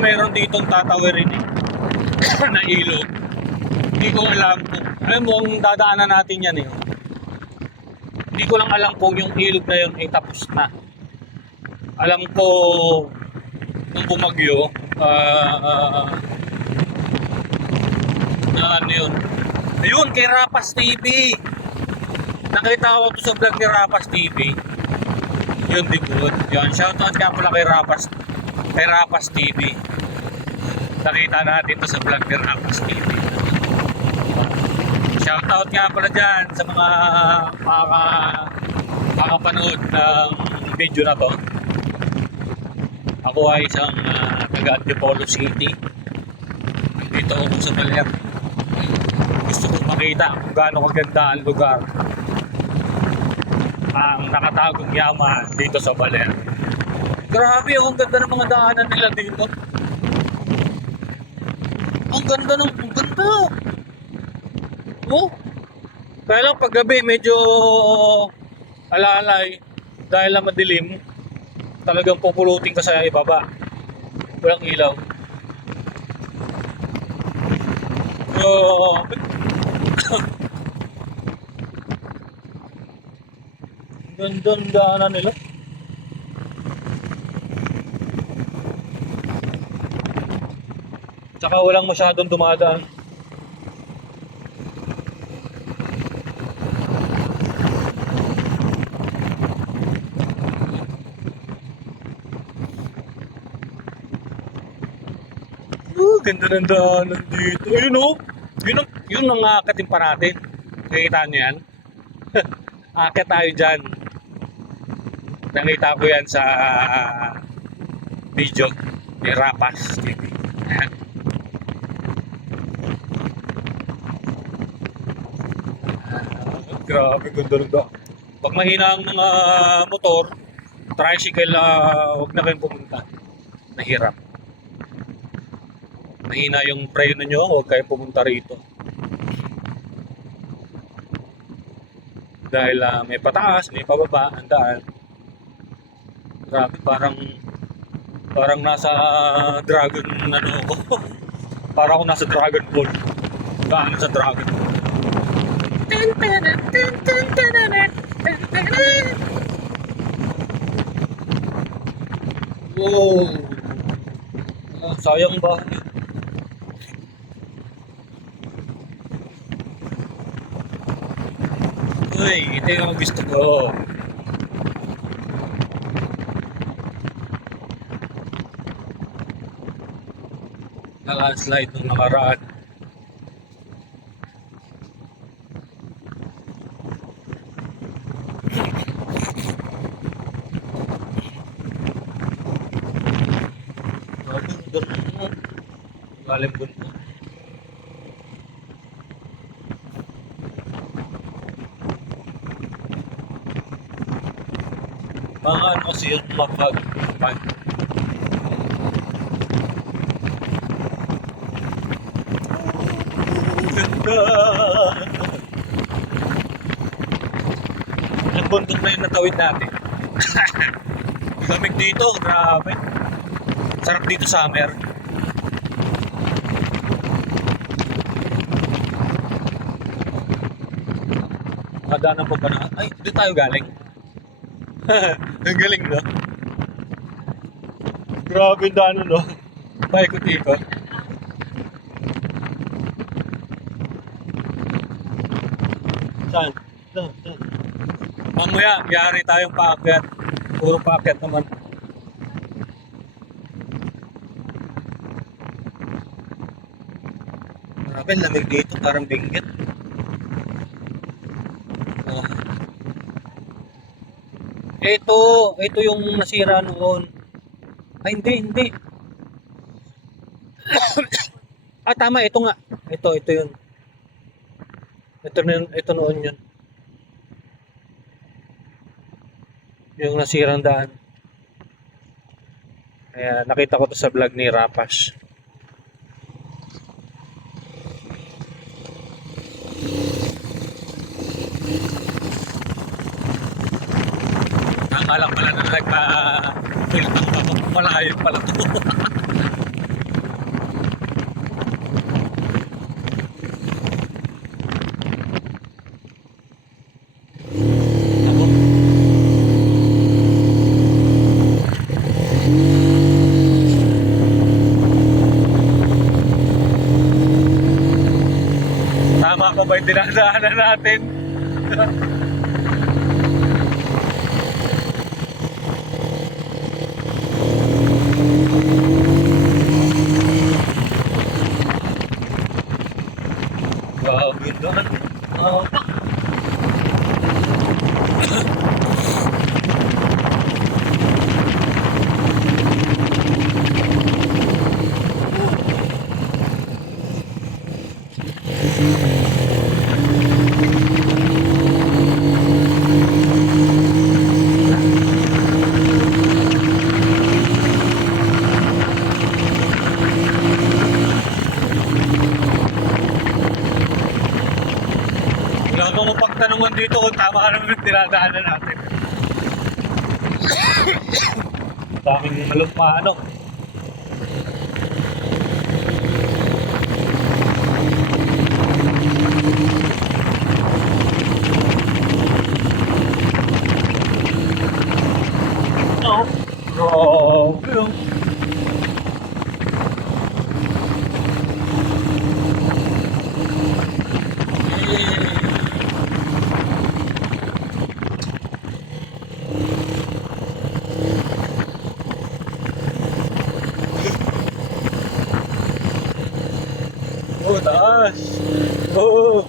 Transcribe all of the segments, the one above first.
meron ditong tatawirin eh, na ilog. Hindi ko alam kung, alam mo, ang dadaanan natin yan eh. Hindi ko lang alam kung yung ilog na yun ay tapos na. Alam ko, nung bumagyo, na ano yun. Ayun, kay Rapas TV. Nakita ko ito sa vlog ni Rapas TV. Yun, di good. Yun, shoutout ka pala kay Rapas TV. Nakita natin ito sa vlog ni Rapas TV. Shoutout nga pala dyan sa mga makakapanood ng video na to. Ako ay isang taga Antipolo City. Dito ako sa Baler. Gusto ko makita kung gaano kaganda ang lugar. Ang nakatagong yaman dito sa Baler. Grabe, ang ganda ng mga daanan nila dito. Ang ganda. Oh, kaya lang paggabi medyo alalay dahil lang madilim. Talagang pupulutin ka sa ibaba. Walang ilaw. Oh. Gandang daanan nila. Tsaka walang masyadong dumadaan. Ganda ng daanan dito. Ayun o. Yun ang aakatin pa natin. Nakikita nyo yan? Akit tayo dyan. Nakita ko yan sa video ni Rapas TV. Grabe, ganda ng daan. Pag mahina ang mga motor, tricycle, huwag na kayong pumunta. Nahirap. Mahina yung preno nyo, huwag kayong pumunta rito. Dahil may pataas, may pababa, ang daan. Grabe, parang nasa Dragon, ano ko. Parang ako nasa Dragon Ball. Daan sa Dragon Ball. Wow. Sayang ba? Uy, ito yung gusto ko. Naka-slide nung nakaraan. Galing bunto. Mga ano kasi yun, mapag. Ganda! Ang bundok na yung natawid natin. Lamig dito, grabe. Sarap dito summer. Nadaanan pa ba na? Ay, dito tayo galing. Ang galing, no? Grabe yung daanan, no? Paikot-ikot. Saan? Saan? Mamaya, yari tayong paakyat. Puro paakyat naman. Grabe, lamig dito. Parang binggit. Oh. Ito yung nasira noon. Ay, hindi. Ah, tama, ito nga. Ito yun. Ito noon yun. Yung nasirang daan. Kaya nakita ko to sa vlog ni Rapas. Akala pala na nagpa-filtang pa, malayo pala to. pa yung dinadaanan natin. Grabe doon. Wala akong mapagtanungan dito kung tama naman yung tinadaanan natin. Daming malumpa, ano. Oh, grabe. Oh, taas. Oh.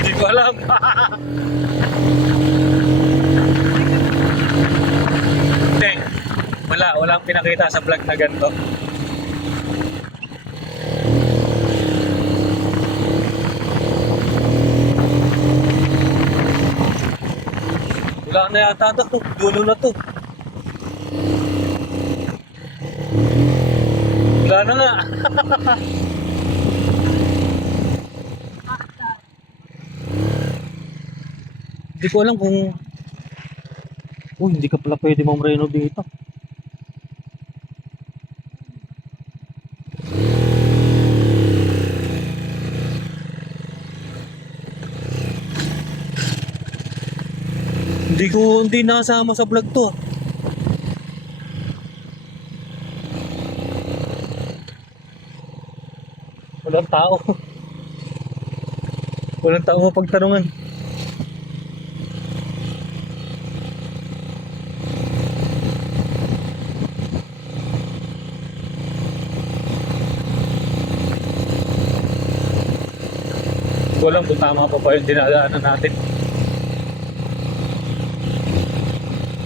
Hindi ko alam. Hindi. Walang pinakita sa vlog na ganito. Wala na yata to. Dulo na to. Wala na nga. Hindi ko alam kung... Oh, hindi ka pala pwede mamreno dito. Hindi nakasama sa vlog to. Walang tao. Walang tao mapagtanungan. Walang kung tama pa yung dinadaanan natin.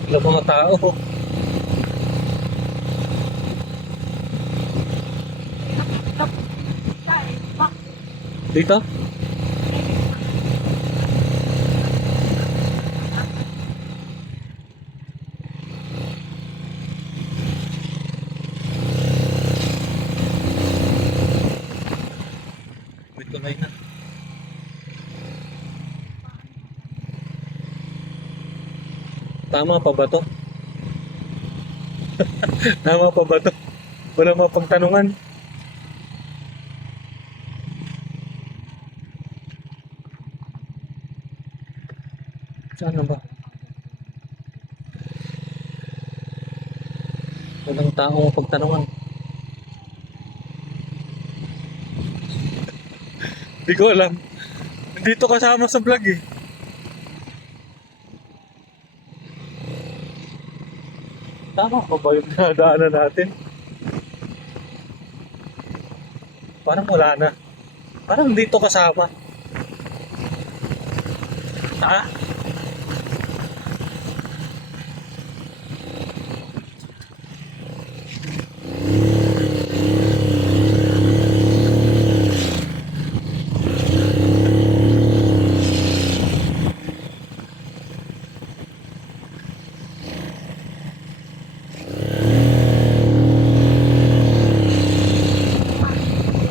Wala mga tao. Dito? Wait ko na. Tama pa ba to? Tama pa ba to? Wala mapagtanungan. Saan na ba? Walang tao mapagtanungan. Hindi ko alam. Dito kasama sa vlog eh. Tama pa ba yung dinadaanan natin? Parang wala na. Parang dito kasama. Ha?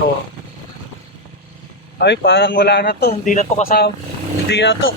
Oh. Ay, parang wala na to. Hindi na to kasama. Hindi na to.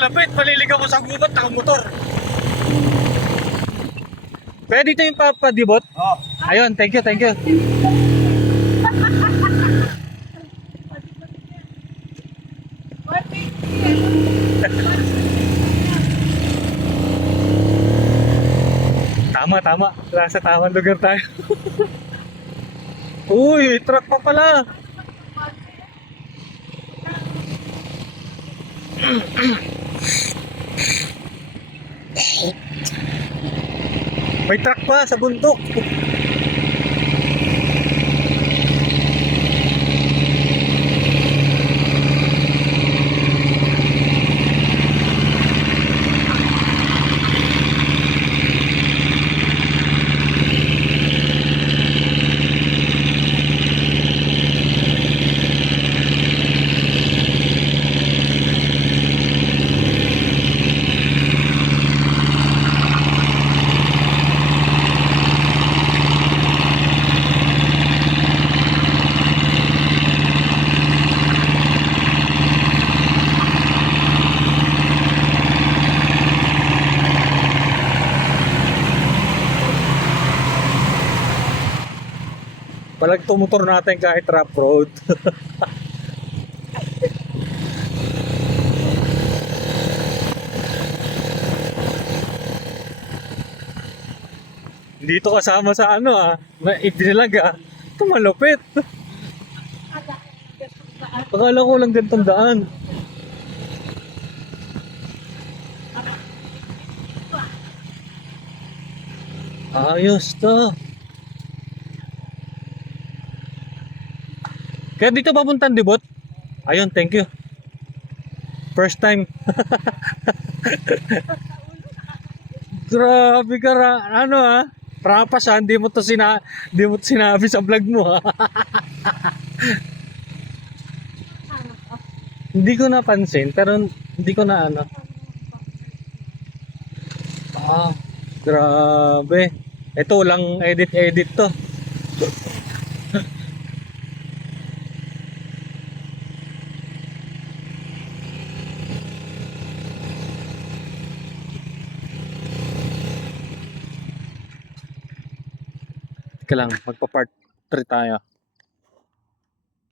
malapit. Maliligaw ko sa gubat, nakamotor. Pwede dito yung papadibot? Oh. Ayun, thank you, thank you. Tama, tama. Nasa tamang lugar tayo. Uy, truck pa pala. May truck pa sa bundok. Palag tumutor natin kahit rough road. Dito kasama sa ano idinilag Ito malupit. Akala ko lang ganitong daan. Ayos to. Kaya dito papuntan Dibot? Ayun, thank you. First time. Grabe ka Rapas hindi mo to sinabi sa vlog mo Hindi ko napansin, pero hindi ko na grabe. Ito lang edit to. Teka lang, magpa-part 3 tayo.